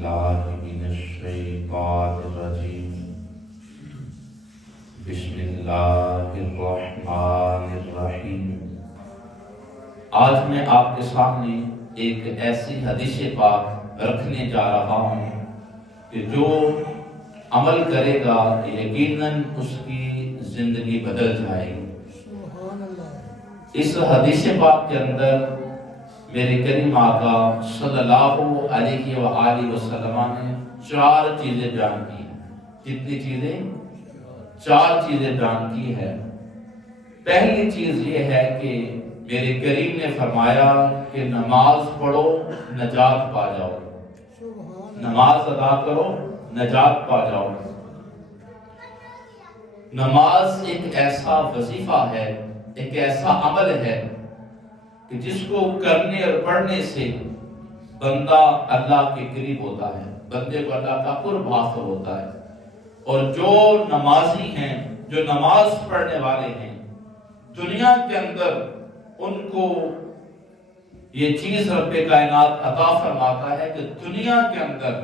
باللہ من الشیطان الرجیم بسم اللہ الرحمن الرحیم۔ آج میں آپ کے سامنے ایک ایسی حدیث پاک رکھنے جا رہا ہوں کہ جو عمل کرے گا یقیناً اس کی زندگی بدل جائے گی۔ اس حدیث پاک کے اندر میرے کریم آقا صلی اللہ علیہ وآلہ وسلم نے 4 چیزیں بیان کی ہیں۔ کتنی چیزیں؟ 4 چیزیں بیان کی ہے۔ پہلی چیز یہ ہے کہ میرے کریم نے فرمایا کہ نماز پڑھو نجات پا جاؤ، نماز ادا کرو نجات پا جاؤ۔ نماز ایک ایسا وظیفہ ہے، ایک ایسا عمل ہے کہ جس کو کرنے اور پڑھنے سے بندہ اللہ کے قریب ہوتا ہے، بندے کو اللہ کا قرب حاصل ہوتا ہے۔ اور جو نمازی ہیں، جو نماز پڑھنے والے ہیں، دنیا کے اندر ان کو یہ چیز رب کائنات عطا فرماتا ہے کہ دنیا کے اندر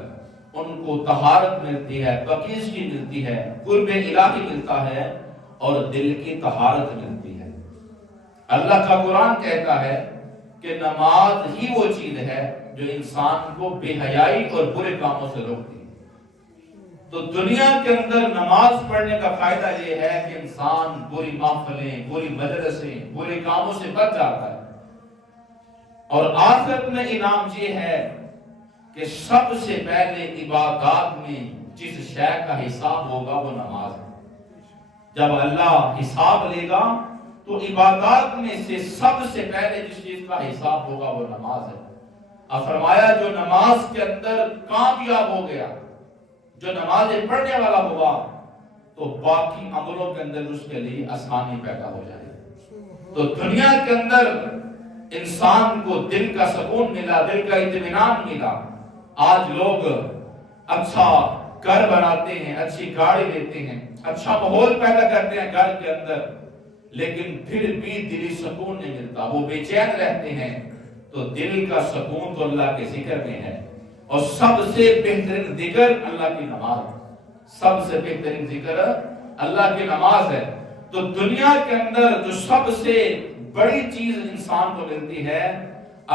ان کو طہارت ملتی ہے، پاکیزگی ملتی ہے، قرب الہی ملتا ہے اور دل کی طہارت ملتی ہے۔ اللہ کا قرآن کہتا ہے کہ نماز ہی وہ چیز ہے جو انسان کو بے حیائی اور برے کاموں سے روکتی ہے۔ تو دنیا کے اندر نماز پڑھنے کا فائدہ یہ ہے کہ انسان بری محفلیں، بری مجلسیں، برے کاموں سے بچ جاتا ہے۔ اور آخرت میں انعام یہ ہے کہ سب سے پہلے عبادات میں جس شے کا حساب ہوگا وہ نماز ہے۔ جب اللہ حساب لے گا تو عبادات میں سے سب سے پہلے جس چیز کا حساب ہوگا وہ نماز ہے۔ اب فرمایا جو نماز کے اندر کامیاب ہو گیا، جو نمازیں پڑھنے والا ہوا، تو باقی عملوں کے اندر اس کے لیے آسانی پیدا ہو جائے گی۔ تو دنیا کے اندر انسان کو دل کا سکون ملا، دل کا اطمینان ملا۔ آج لوگ اچھا گھر بناتے ہیں، اچھی گاڑی لیتے ہیں، اچھا ماحول پیدا کرتے ہیں گھر کے اندر، لیکن پھر بھی دلی سکون نہیں ملتا، وہ بے چین رہتے ہیں۔ تو دل کا سکون تو اللہ کے ذکر میں ہے، اور سب سے بہترین ذکر اللہ کی نماز ہے۔ سب سے بہترین ذکر اللہ کی نماز ہے۔ تو دنیا کے اندر جو سب سے بڑی چیز انسان کو ملتی ہے،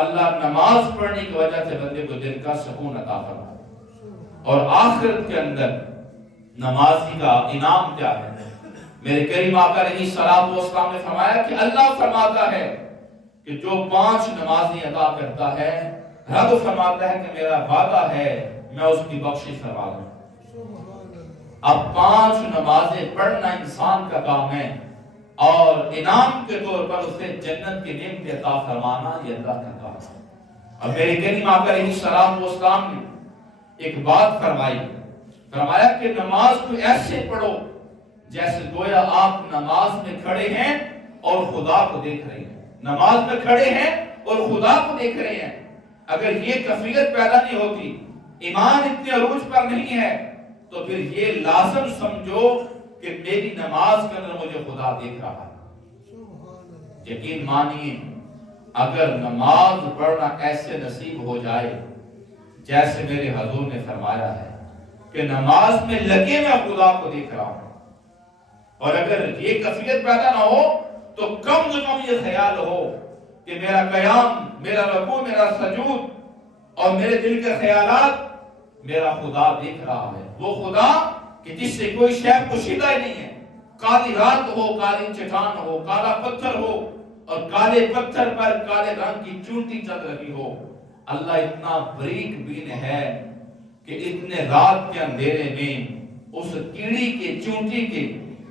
اللہ نماز پڑھنے کی وجہ سے بندے کو دل کا سکون عطا فرماتا ہے۔ اور آخرت کے اندر نمازی کا انعام کیا ہے؟ میرے کریم آقا علیہ الصلوۃ والسلام نے فرمایا کہ اللہ فرماتا ہے کہ جو 5 نمازیں ادا کرتا ہے، رب فرماتا ہے کہ میرا وعدہ ہے میں اس کی بخشش فرما دوں۔ اب 5 نمازیں پڑھنا انسان کا کام ہے، اور انعام کے طور پر اسے جنت کی نعمت عطا فرمانا یہ اللہ کا کام ہے۔ اب میرے کریم آقا علیہ الصلوۃ والسلام نے ایک بات فرمایا کہ نماز کو ایسے پڑھو جیسے گویا آپ نماز میں کھڑے ہیں اور خدا کو دیکھ رہے ہیں۔ نماز میں کھڑے ہیں اور خدا کو دیکھ رہے ہیں۔ اگر یہ کیفیت پیدا نہیں ہوتی، ایمان اتنے عروج پر نہیں ہے، تو پھر یہ لازم سمجھو کہ میری نماز کے اندر مجھے خدا دیکھ رہا ہے۔ یقین مانیے اگر نماز پڑھنا ایسے نصیب ہو جائے جیسے میرے حضور نے فرمایا ہے کہ نماز میں لگے میں خدا کو دیکھ رہا ہوں، اور اگر یہ کیفیت پیدا نہ ہو تو کم سے کم یہ خیال ہو کہ میرا قیام، میرا رکوع، میرا سجود اور میرے دل کے خیالات میرا خدا دیکھ رہا ہے۔ وہ خدا کہ جس سے کوئی شے پوشیدہ ہی نہیں ہے، کالی رات ہو، کالی چٹان ہو، کالا پتھر ہو، اور کالے پتھر پر کالے رنگ کی چونٹی چل رہی ہو، اللہ اتنا بریک بین ہے کہ اتنے رات کے اندھیرے میں اس کیڑی کے چونٹی کے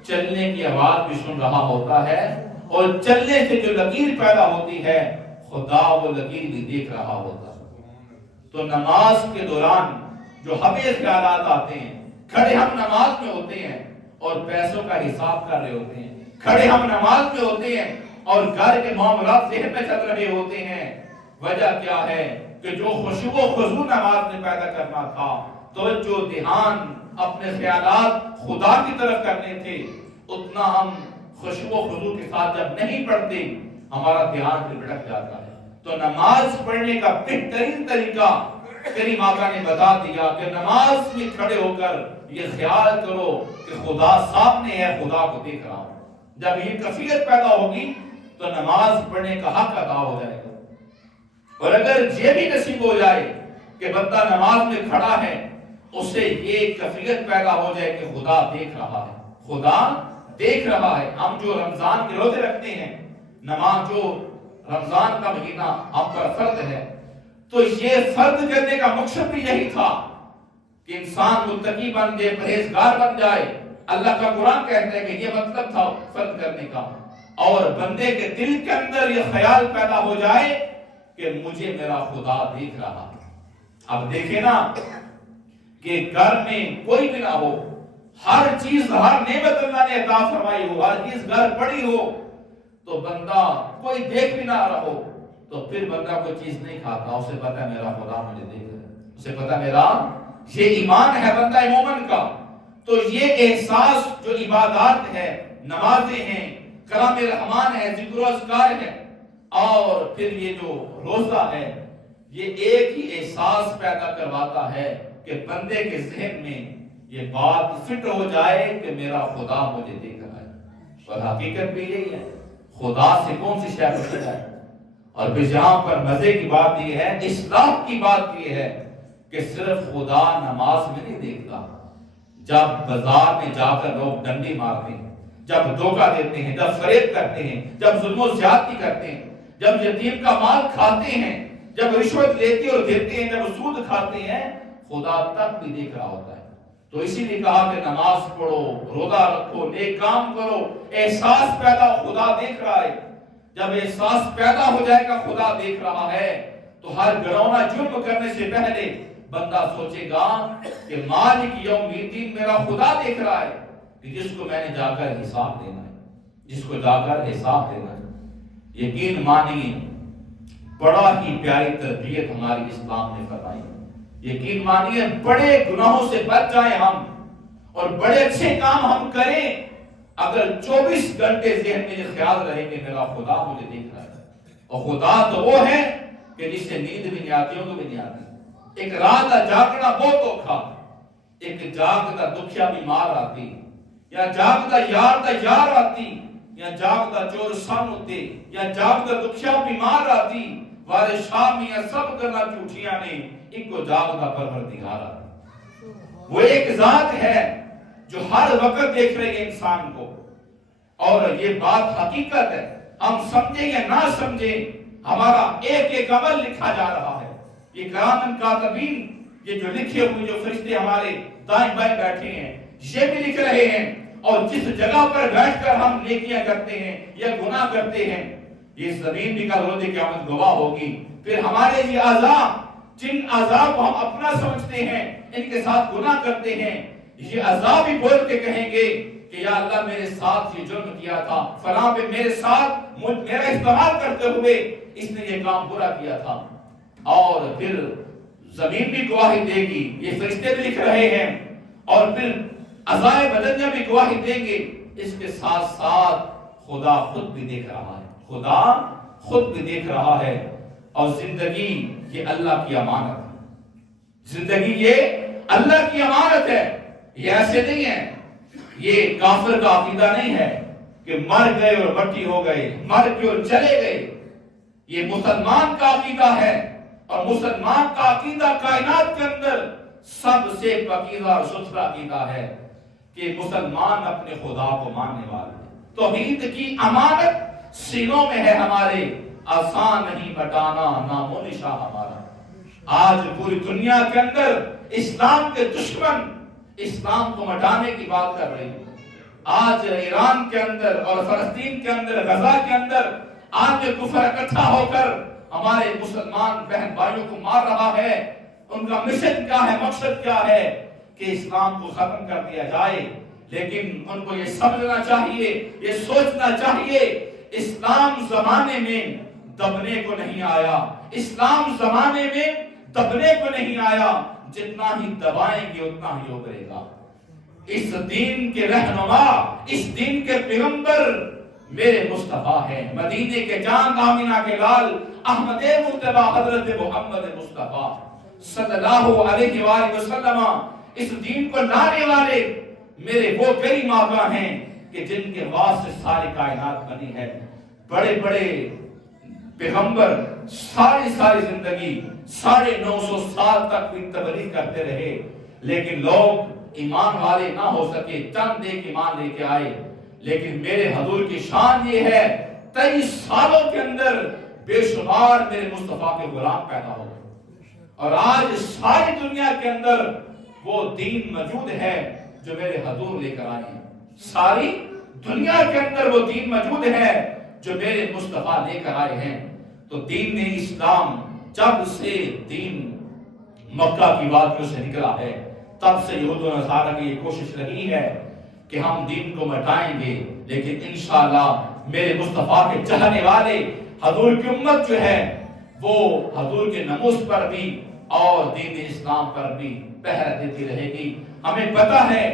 چلنے کی آواز بھی سن رہا ہوتا ہے، اور چلنے سے جو لکیر پیدا ہوتی ہے خدا وہ لکیر بھی دیکھ رہا ہوتا ہے۔ تو نماز کے دوران جو ہمیں خیالات آتے ہیں، کھڑے ہم نماز میں ہوتے ہیں اور پیسوں کا حساب کر رہے ہوتے ہیں، کھڑے ہم نماز میں ہوتے ہیں اور گھر کے معاملات ذہن میں چل رہے ہوتے ہیں، وجہ کیا ہے کہ جو خشوع و خضوع نماز میں پیدا کرنا تھا، توجہ دھیان اپنے خیالات خدا کی طرف کرنے تھے، اتنا ہم خشوع و خضوع کے ساتھ جب نہیں پڑھتے ہمارا دھیان پھر بھٹک جاتا ہے۔ تو نماز پڑھنے کا بہترین طریقہ کریم آقا نے بتا دیا کہ نماز میں کھڑے ہو کر یہ خیال کرو کہ خدا سامنے ہے، خدا کو دیکھ رہا ہوں۔ جب یہ کیفیت پیدا ہوگی تو نماز پڑھنے کا حق ادا ہو جائے گا۔ اور اگر یہ بھی نصیب ہو جائے کہ بندہ نماز میں کھڑا ہے، اسے یہ کیفیت پیدا ہو جائے کہ خدا دیکھ رہا ہے، خدا دیکھ رہا ہے۔ ہم جو رمضان کے روزے رکھتے ہیں، نماز جو رمضان کا مہینہ ہم پر فرض ہے، تو یہ فرض کرنے کا مقصد بھی یہی تھا کہ انسان متقی بن جائے، پرہیزگار بن جائے۔ اللہ کا قرآن کہتا ہے کہ یہ مطلب تھا فرض کرنے کا، اور بندے کے دل کے اندر یہ خیال پیدا ہو جائے کہ مجھے میرا خدا دیکھ رہا ہے۔ اب دیکھیں نا کہ گھر میں کوئی بھی نہ ہو، ہر چیز، ہر نعمت اللہ نے عطا فرمائی ہو، ہر چیز گھر پڑی ہو، تو بندہ کوئی دیکھ بھی نہ رہا ہو تو پھر بندہ کوئی چیز نہیں کھاتا، اسے پتا ہے میرا خدا مجھے دیکھ رہا ہے، اسے پتا میرا، یہ ایمان ہے بندہ مومن کا۔ تو یہ احساس جو عبادات ہے، نمازیں ہیں، کلام رحمان ہے، ذکر و اذکار ہے، اور پھر یہ جو روزہ ہے، یہ ایک ہی احساس پیدا کرواتا ہے کہ بندے کے ذہن میں یہ بات فٹ ہو جائے کہ میرا خدا مجھے دیکھ رہا ہے۔ اور حقیقت بھی یہی ہے، خدا سے کون سی شے بچ جائے۔ اور پھر یہاں پر مزے کی بات یہ ہے، اصلاح کی بات یہ ہے کہ صرف خدا نماز میں نہیں دیکھتا، جب بازار میں جا کر لوگ ڈنڈی مارتے ہیں، جب دھوکہ دیتے ہیں، جب فریب کرتے ہیں، جب ظلم و زیادتی کرتے ہیں، جب یتیم کا مال کھاتے ہیں، جب رشوت لیتے اور دیتے ہیں، جب سود کھاتے ہیں، خدا تب بھی دیکھ رہا ہوتا ہے۔ تو اسی لیے کہا کہ نماز پڑھو، روزہ رکھو، نیک کام کرو، احساس پیدا، خدا دیکھ رہا ہے۔ جب احساس پیدا ہو جائے گا خدا دیکھ رہا ہے، تو ہر گناہ جرم کرنے سے پہلے بندہ سوچے گا کہ مالک یوم الدین میرا خدا دیکھ رہا ہے، کہ جس کو میں نے جا کر حساب دینا ہے، جس کو جا کر حساب دینا ہے۔ یقین مانیے، بڑا ہی پیاری تربیت ہماری اسلام نے فرمائی۔ یقین مانیے، بڑے گناہوں سے بچ جائیں ہم اور بڑے اچھے کام ہم کریں اگر 24 گھنٹے ذہن میں یہ خیال رہے کہ میرا خدا مجھے دیکھ رہا ہے۔ اور خدا تو وہ ہے کہ جس سے نیند بھی نہیں آتی، کو بھی نہیں آتی۔ ایک رات جاگنا بہت اوکھا، ایک جاگتا دکھیا بیمار آتی، یا جاگتا یار آتی، یا جاگتا چور سن ہوتے، یا جاگتا دکھیا بیمار آتی، وارے شامیاں سب کرنا چوٹیاں نے، ایک کو جاگتا پروردگار آتی۔ وہ ایک ذات ہے جو ہر وقت دیکھ رہی ہے انسان کو، اور یہ بات حقیقت ہے، ہم سمجھیں یا نہ سمجھیں، ہمارا ایک ایک عمل لکھا جا رہا ہے۔ یہ کرامن کاتبین، یہ جو لکھے ہوئے جو فرشتے ہمارے دائیں بائیں بیٹھے ہیں، یہ بھی لکھ رہے ہیں، اور جس جگہ پر بیٹھ کر ہم نیکیاں کرتے ہیں یا گناہ کرتے ہیں، یہ زمین بھی کل روز قیامت گواہ ہوگی۔ پھر ہمارے یہ اعضاء، جن اعضاء کو ہم اپنا سمجھتے ہیں، ان کے ساتھ گناہ کرتے ہیں، یہ اعضاء بھی بول کے کہیں گے کہ یا اللہ میرے ساتھ یہ جرم کیا تھا، فلاں پہ میرے ساتھ میرا استعمال کرتے ہوئے اس نے یہ کام برا کیا تھا۔ اور پھر زمین بھی گواہی دے گی، یہ فرشتے بھی لکھ رہے ہیں، اور پھر اعضائے بدنیاں بھی گواہی دیں گے۔ اس کے ساتھ ساتھ خدا خود بھی دیکھ رہا ہے، خدا خود بھی دیکھ رہا ہے۔ اور زندگی یہ اللہ کی امانت ہے، زندگی یہ اللہ کی امانت ہے۔ یہ ایسے نہیں ہے، یہ کافر کا عقیدہ نہیں ہے کہ مر گئے اور مٹی ہو گئے، مر گئے اور چلے گئے۔ یہ مسلمان کا عقیدہ ہے، اور مسلمان کا عقیدہ کائنات کے اندر سب سے پاکیزہ اور ستھرا عقیدہ ہے کہ مسلمان اپنے خدا کو ماننے والے ہیں۔ توحید کی امانت سینوں میں ہے ہمارے، آسان نہیں مٹانا نام و نشاں ہمارا۔ آج پوری دنیا کے اندر اسلام کے دشمن اسلام کو مٹانے کی بات کر رہے ہیں۔ آج ایران کے اندر اور فلسطین کے اندر، غزہ کے اندر آج کفر اکٹھا ہو کر ہمارے مسلمان بہن بھائیوں کو مار رہا ہے۔ ان کا مشن کیا ہے، مقصد کیا ہے کہ اسلام کو ختم کر دیا جائے۔ لیکن ان کو یہ سمجھنا چاہیے، یہ سوچنا چاہیے، اسلام زمانے میں دبنے کو نہیں آیا، اسلام زمانے میں دبنے کو نہیں آیا، جتنا ہی دبائیں گے اتنا ہی ابھرے گا۔ اس دین کے رہنما، اس دین کے پیغمبر میرے مصطفیٰ ہیں، مدینے کے چاند آمینہ کے لال، احمد مجتبیٰ حضرت محمد مصطفیٰ صلی اللہ علیہ وآلہ وسلم اس دین کو لانے والے میرے وہ کریم آقا ہیں کہ جن کے واسطے ساری کائنات بنی ہے. بڑے بڑے پیغمبر ساری زندگی 950 سال تک بھی تبلیغ کرتے رہے، لیکن لوگ ایمان والے نہ ہو سکے، چند ایک ایمان لے کے آئے. لیکن میرے حضور کی شان یہ ہے 23 سالوں کے اندر بے شمار میرے مصطفیٰ کے غلام پیدا ہو گئے، اور آج ساری دنیا کے اندر وہ دین موجود ہے جو میرے حضور لے کر آئے ہیں. ساری دنیا کے اندر وہ دین موجود ہے جو میرے مصطفیٰ لے کر آئے ہیں. تو دین اسلام جب سے دین مکہ کی وادیوں سے نکلا ہے، تب سے یہود و نصارہ کی یہ کوشش رہی ہے کہ ہم دین کو مٹائیں گے، لیکن انشاءاللہ میرے مصطفیٰ کے چاہنے والے حضور کی امت جو ہے وہ حضور کے ناموس پر بھی اور دین اسلام پر بھی پہرہ دیتی رہے گی. ہمیں پتہ ہے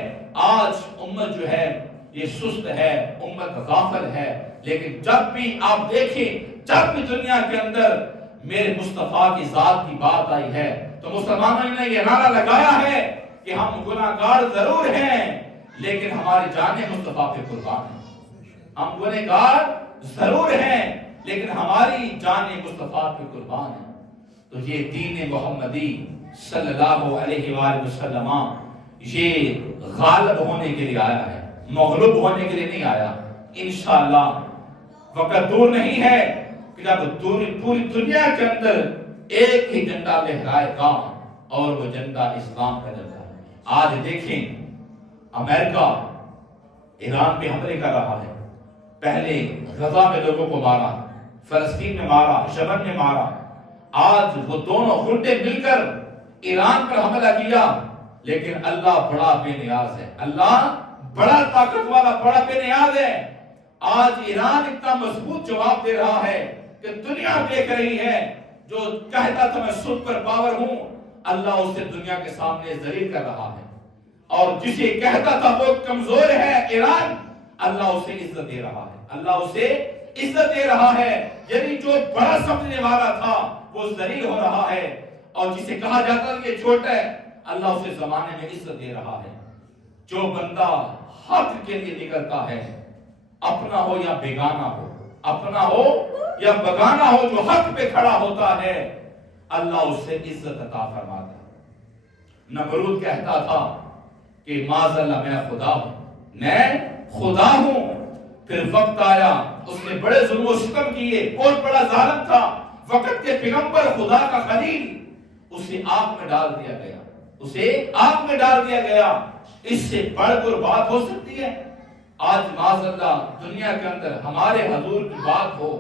آج امت جو ہے یہ سست ہے، امت غافل ہے، لیکن جب بھی آپ دیکھیں، جب بھی دنیا کے اندر میرے مصطفیٰ کی ذات کی بات آئی ہے تو مسلمانوں نے یہ نعرہ لگایا ہے کہ ہم گناہگار ضرور ہیں لیکن ہماری جانیں مصطفیٰ پہ قربان ہیں. ہم گناہگار ضرور ہیں لیکن ہماری جانیں مصطفیٰ پہ قربان ہیں. تو یہ دین محمدی صلی اللہ علیہ وآلہ وسلم یہ غالب ہونے کے لیے آیا ہے، مغلوب ہونے کے لیے نہیں آیا. انشاءاللہ وقت دور نہیں ہے کہ جب پوری دنیا کے اندر ایک ہی جھنڈا لہرائے گا اور وہ جھنڈا اسلام کا جھنڈا ہے. آج دیکھیں امریکہ ایران پہ حملے کر رہا ہے، پہلے غزہ میں لوگوں کو مارا، فلسطین میں مارا، یمن میں مارا. آج وہ دونوں خنڈے مل کر ایران پر حملہ کیا، لیکن اللہ بڑا بے نیاز ہے، اللہ بڑا طاقت والا، بڑا بے نیاز ہے. آج ایران اتنا مضبوط جواب دے رہا ہے کہ دنیا دیکھ رہی ہے، جو کہتا تھا میں سپر پاور ہوں، اللہ اسے دنیا کے سامنے ذلیل کر رہا ہے. اور جسے کہتا تھا وہ کمزور ہے ایران، اللہ اسے عزت دے رہا ہے، اللہ اسے عزت دے رہا ہے. یعنی جو بڑا سمجھنے والا تھا وہ ذلیل ہو رہا ہے، اور جسے کہا جاتا تھا کہ چھوٹا ہے، اللہ اسے زمانے میں عزت دے رہا ہے. جو بندہ حق کے لیے نکلتا ہے، اپنا ہو یا بیگانہ ہو، اپنا ہو یا بگانا ہو، جو حق پہ کھڑا ہوتا ہے اللہ اس سے عزت عطا فرماتا ہے. نمرود کہتا تھا کہ معاذ اللہ میں خدا ہوں، میں خدا ہوں. پھر وقت آیا، اس نے بڑے ظلم و ستم کیے، بہت بڑا ظالم تھا. وقت کے پیغمبر خدا کا خلیل، اسے آگ میں ڈال دیا گیا، اسے آگ میں ڈال دیا گیا. اس سے بڑھ کر بات ہو سکتی ہے؟ آج معاذ اللہ دنیا کے اندر ہمارے حضور کی بات ہو،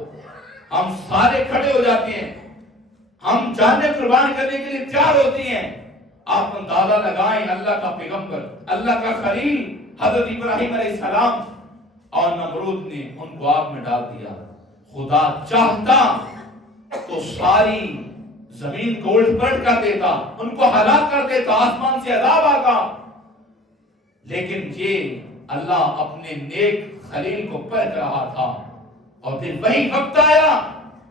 ہم سارے کھڑے ہو جاتے ہیں، ہم جانیں قربان کرنے کے لیے تیار ہوتی ہیں. آپ اندازہ لگائیں، اللہ کا پیغمبر، اللہ کا خلیل حضرت ابراہیم علیہ السلام، اور نمرود نے ان کو آگ میں ڈال دیا. خدا چاہتا تو ساری زمین کو الٹ پلٹ کر دیتا، ان کو ہلاک کر دیتا، آسمان سے عذاب آتا. لیکن یہ اللہ اپنے نیک خلیل کو پرکھ رہا تھا. اور پھر وہی وقت آیا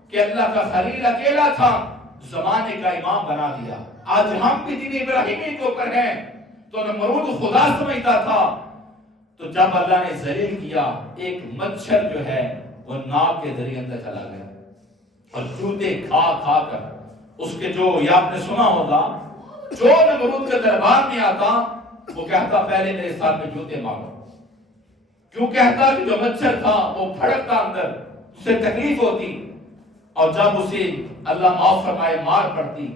کہ اللہ کا خلیل اکیلا تھا، زمانے کا امام بنا دیا. آج ہم بھی دین ابراہیمی کے اوپر ہیں، تو نمرود خدا سمجھتا تھا. تو جب اللہ نے ذلیل کیا، ایک مچھر جو ہے وہ ناک کے ذریعے اندر چلا گیا، اور جوتے کھا کھا کر اس کے جو، یہ آپ نے سنا ہوگا، جو نمرود کے دربار میں آتا وہ کہتا پہلے میرے ساتھ میں جوتے مارو. کیوں کہتا کہ جو مچھر تھا وہ پھڑکتا اندر، اسے تکلیف ہوتی، اور جب اسے اللہ معاف فرمائے مار پڑتی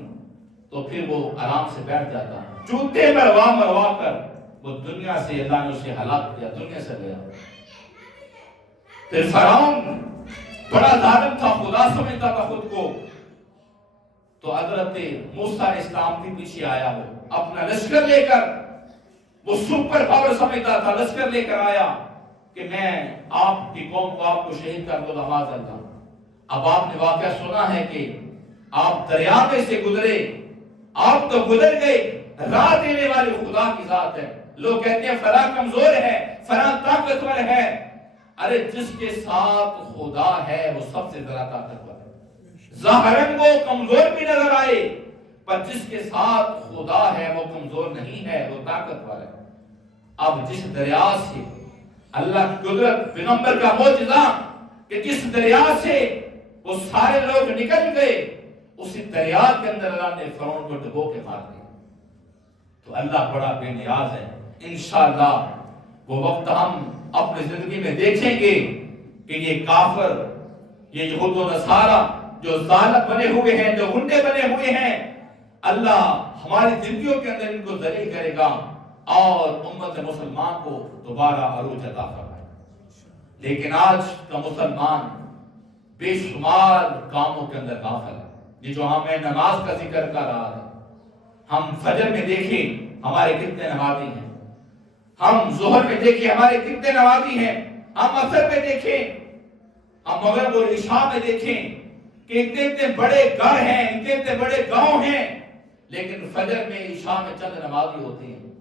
تو پھر وہ آرام سے بیٹھ جاتا. جوتے مروا کر وہ دنیا سے اللہ نے اسے ہلاک کیا، دنیا سے گیا. پھر فرعون بڑا ظالم تھا، خدا سمجھتا تھا خود کو. تو حضرت موسیٰ علیہ السلام کے پیچھے آیا، وہ اپنا لشکر لے کر، وہ سپر پاور سمجھتا تھا، لشکر لے کر آیا کہ میں آپ کی قوم کو، آپ کو شہید کر دوں گا معاذ اللہ. اب آپ نے واقعہ سنا ہے کہ آپ دریا میں سے گزرے، آپ تو گزر گئے، راہ دینے والی خدا کی ذات ہے. لوگ کہتے ہیں فلاں کمزور ہے، فلاں طاقتور ہے. ارے جس کے ساتھ خدا ہے وہ سب سے زیادہ طاقتور ہے. ظاہراً وہ کمزور بھی نظر آئے، پر جس کے ساتھ خدا ہے وہ کمزور نہیں ہے، وہ طاقتور ہے۔ اب جس دریا سے اللہ کی قدرت، پیغمبر کا معجزہ کہ جس دریا سے وہ سارے لوگ نکل گئے، اسی دریا کے اندر اللہ نے فرعون کو ڈبو کے مار دیا۔ تو اللہ بڑا بے نیاز ہے۔ انشاءاللہ وہ وقت ہم اپنی زندگی میں دیکھیں گے کہ یہ کافر، یہ یہود و نصارہ جو ظالم بنے ہوئے ہیں، جو گنڈے بنے ہوئے ہیں، اللہ ہماری زندگیوں کے اندر ان کو ذلیل کرے گا اور امت مسلمان کو دوبارہ عروج عطا فرمائے۔ لیکن آج کا مسلمان بے شمار کاموں کے اندر غافل ہے۔ یہ جو ہمیں نماز کا ذکر کر رہا ہے، ہم فجر میں دیکھیں ہمارے کتنے نمازی ہیں، ہم ظہر میں دیکھیں ہمارے کتنے نمازی ہیں، ہم عصر میں دیکھیں، ہم مغرب اور عشاء میں دیکھیں کہ اتنے بڑے گھر ہیں، اتنے بڑے گاؤں ہیں، لیکن فجر میں عشاء میں چند نمازی ہوتے ہیں۔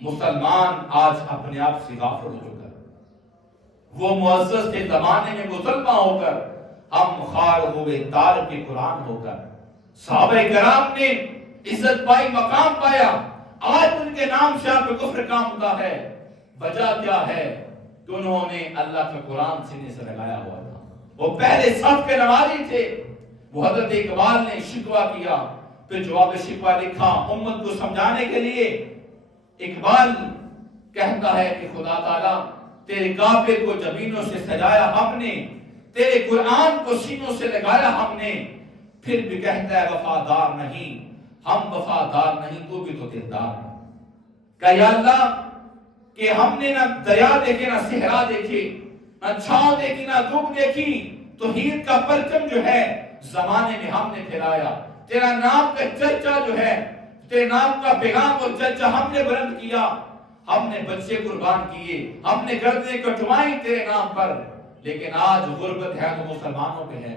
مسلمان آج اپنے آپ سے غافل ہو چکا ہے۔ وہ معزز کے زمانے میں مسلمان ہو کر ہم خوار ہوئے تارک قرآن ہو کر، صحابہ کرام نے عزت پائی، مقام پایا، آج ان کے نام سے آپ کفر کامتا ہے۔ وجہ کیا ہے کہ انہوں نے اللہ کا قرآن سینے سے لگایا ہوا تھا۔ وہ پہلے صف کے نمازی تھے۔ وہ حضرت اقبال نے شکوہ کیا، پھر جواب شکوہ لکھا امت کو سمجھانے کے لیے۔ اقبال کہتا ہے کہ خدا تعالیٰ تیرے کعبے کو جبینوں سے سجایا ہم نے، تیرے قرآن کو سینوں سے لگایا ہم نے، پھر بھی کہتا ہے وفادار نہیں، ہم وفادار نہیں، تو بھی تو دلدار ہے۔ کہ یا اللہ کہ ہم نے نہ دریا دیکھے، نہ صحرا دیکھے، نہ چھاؤں دیکھی، نہ دھوپ دیکھی، توحید کا پرچم جو ہے زمانے میں ہم نے پھیلایا، تیرا نام کا چرچا جو ہے، تیرے نام کا پیغام اور چرچا ہم نے بلند کیا، ہم نے بچے قربان کیے، ہم نے گردنیں کٹوائیں تیرے نام پر۔ لیکن آج غربت ہے تو مسلمانوں پہ ہے،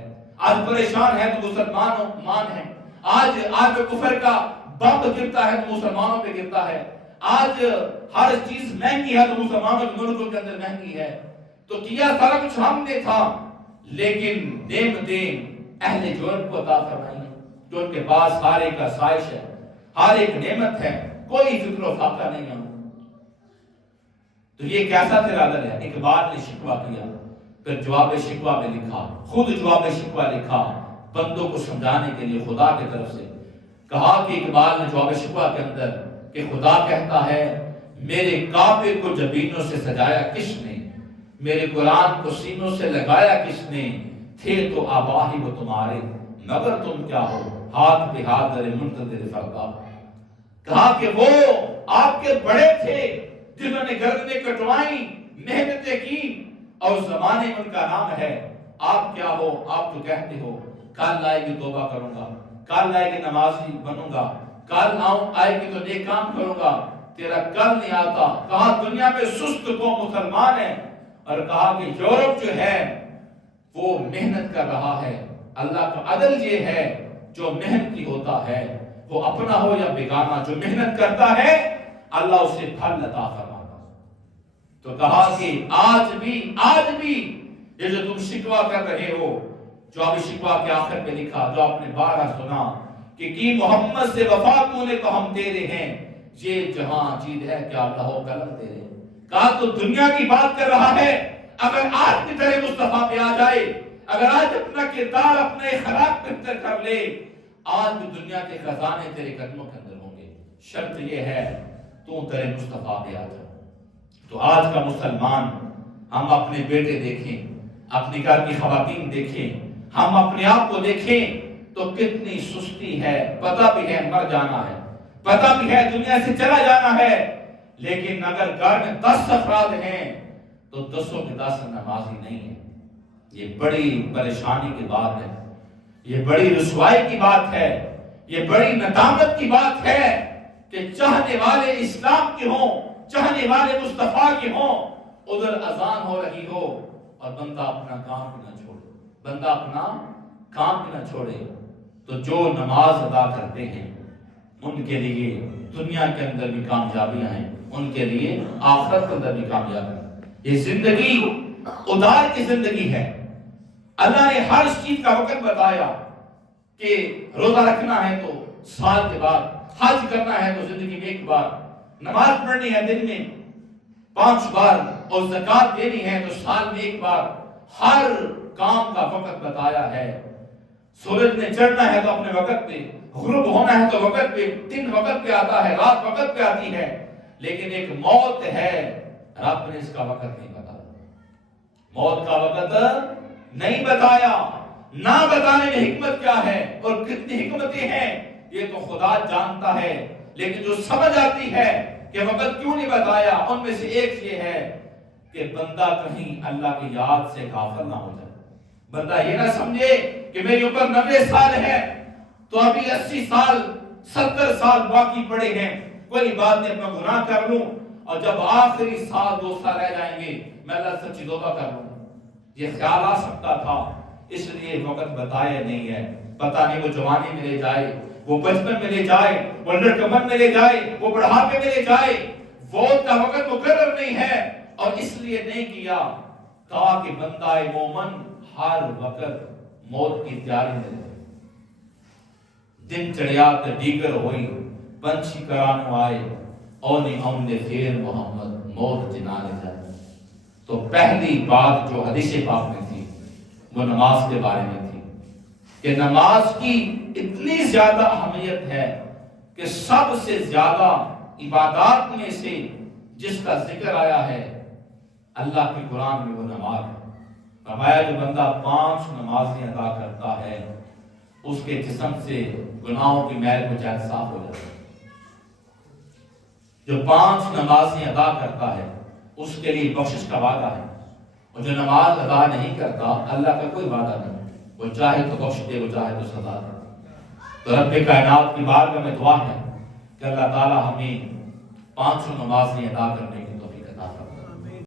آج پریشان ہے تو مسلمان ہیں، آج کفر کا بم گرتا ہے تو مسلمانوں پہ گرتا ہے، آج ہر چیز مہنگی ہے تو مسلمانوں کے ملکوں کے اندر مہنگی ہے۔ تو کیا سارا کچھ ہم نے تھا، لیکن نعمتیں اہل جوان کو عطا فرمائی، جو ان کے پاس ہر ایک آسائش ہے، ہر ایک نعمت ہے، کوئی فکر و فاقہ نہیں ہے۔ تو یہ کیسا ترادر ہے؟ اقبال نے شکوہ کیا، پھر جواب شکوہ میں لکھا، خود جواب شکوہ لکھا بندوں کو سمجھانے کے لیے خدا کی طرف سے۔ کہا کہ اقبال نے جواب شکوہ کے اندر کہ خدا کہتا ہے میرے کعبے کو جبینوں سے سجایا کس نے، میرے قرآن کو سینوں سے لگایا کس نے، تھے تو آبا ہی وہ تمہارے، مگر تم کیا ہو ہاتھ پہ ہاتھ در منتظر فرقہ۔ کہا کہ وہ آپ کے بڑے تھے جنہوں نے گردنیں کٹوائیں، محنتیں کی، اور زمانے میں ان کا نام ہے، آپ کیا ہو؟ آپ تو کہتے ہو کل آئے گی توبہ کروں گا، کل آئے گی نمازی بنوں گا، کل آئے گی تو نیک کام کروں گا، تیرا کل نہیں آتا۔ کہا دنیا میں سست کو مسلمان ہے، اور کہا کہ یورپ جو ہے وہ محنت کر رہا ہے۔ اللہ کا عدل یہ ہے جو محنتی ہوتا ہے وہ اپنا ہو یا بیگانہ، جو محنت کرتا ہے اللہ اسے پھل عطا فرماتا۔ تو کہا کہ آج بھی یہ جو تم شکوہ کر رہے ہو، جو ابھی شکوہ کے آخر میں لکھا، جو آپ نے بارہ سنا کہ کی محمد سے وفا تو نے تو ہم تیرے ہیں، یہ جہاں جیت ہے کیا اللہ و قلم تیرے۔ کہا تو دنیا کی بات کر رہا ہے، اگر آج کی طرح مصطفیٰ پہ آ جائے، اگر آج اپنا کردار اپنا اخلاق بہتر کر لے، آج بھی دنیا کے خزانے تیرے قدموں کے اندر ہوں گے۔ شرط یہ ہے تو تیرے مصطفیٰ پہ آ جا۔ تو آج کا مسلمان، ہم اپنے بیٹے دیکھیں، اپنی گھر کی خواتین دیکھیں، ہم اپنے آپ کو دیکھیں تو کتنی سستی ہے۔ پتہ بھی ہے مر جانا ہے، پتہ بھی ہے دنیا سے چلا جانا ہے، لیکن اگر گھر میں 10 افراد ہیں تو 10 کے 10 نمازی نہیں ہیں۔ یہ بڑی پریشانی کی بات ہے، یہ بڑی رسوائی کی بات ہے، یہ بڑی ندامت کی بات ہے کہ چاہنے والے اسلام کے ہوں، چاہنے والے مصطفیٰ کے ہوں، ادھر اذان ہو رہی ہو اور بندہ اپنا کام بھی نہ چھوڑے، بندہ اپنا کام بھی نہ چھوڑے۔ تو جو نماز ادا کرتے ہیں ان کے لیے دنیا کے اندر بھی کامیابیاں ہیں، ان کے لیے آخرت کے اندر بھی کامیابی ہے۔ یہ زندگی ادار کی زندگی ہے۔ اللہ نے ہر چیز کا وقت بتایا کہ روزہ رکھنا ہے تو سال کے بعد، حج کرنا ہے تو زندگی میں ایک بار، نماز پڑھنی ہے دن میں 5 بار، اور زکات دینی ہے تو سال میں ایک بار، ہر کام کا وقت بتایا ہے۔ سورج نے چڑھنا ہے تو اپنے وقت پہ، غروب ہونا ہے تو وقت پہ، دن وقت پہ آتا ہے، رات وقت پہ آتی ہے، لیکن ایک موت ہے، رب نے اس کا وقت نہیں بتایا، موت کا وقت نہیں بتایا۔ نہ بتانے میں حکمت کیا ہے اور کتنی حکمتیں ہیں یہ تو خدا جانتا ہے، لیکن جو سمجھ آتی ہے کہ وقت کیوں نہیں بتایا، ان میں سے ایک یہ ہے کہ بندہ کہیں اللہ کی یاد سے غافل نہ ہو جائے، بندہ یہ نہ سمجھے کہ میری عمر 90 سال ہے تو ابھی 80 سال 70 سال باقی پڑے ہیں، کوئی بات نہیں اپنا گناہ کر لوں اور جب آخری سال 2 سال رہ جائیں گے میں اللہ سے سچی توبہ کر لوں، یہ خیال آ سکتا تھا، اس لیے وقت بتایا نہیں ہے۔ پتہ نہیں وہ جوانی میں لے جائے، وہ بچپن میں لے جائے، وہ لڑکپن میں لے جائے، وہ بڑھاپے میں لے جائے، موت کا وقت مقرر نہیں ہے، اور اس لیے نہیں کیا تاکہ بندہ مومن ہر وقت موت کی تیاری میں رہے۔ دن چڑھیا تے دیگر ہوئی، پنچھی کرانو آئے، اونی آمدے خیر محمد موت جنانے جائے۔ تو پہلی بات جو حدیث پاک میں تھی وہ نماز کے بارے میں تھی کہ نماز کی اتنی زیادہ اہمیت ہے کہ سب سے زیادہ عبادات میں سے جس کا ذکر آیا ہے اللہ کے قرآن میں وہ نماز ہے۔ فرمایا جو بندہ 5 نمازیں ادا کرتا ہے اس کے جسم سے گناہوں کی میل کو جائے صاف ہو جاتا ہے۔ جو 5 نمازیں ادا کرتا ہے اس کے لیے بخشش کا وعدہ ہے، اور جو نماز ادا نہیں کرتا اللہ کا کوئی وعدہ نہیں، وہ چاہے تو بخش دے، وہ چاہے تو سزا دے۔ تو رب کائنات کی بارگاہ میں دعا ہے کہ اللہ تعالی ہمیں 500 نمازیں ادا کرنے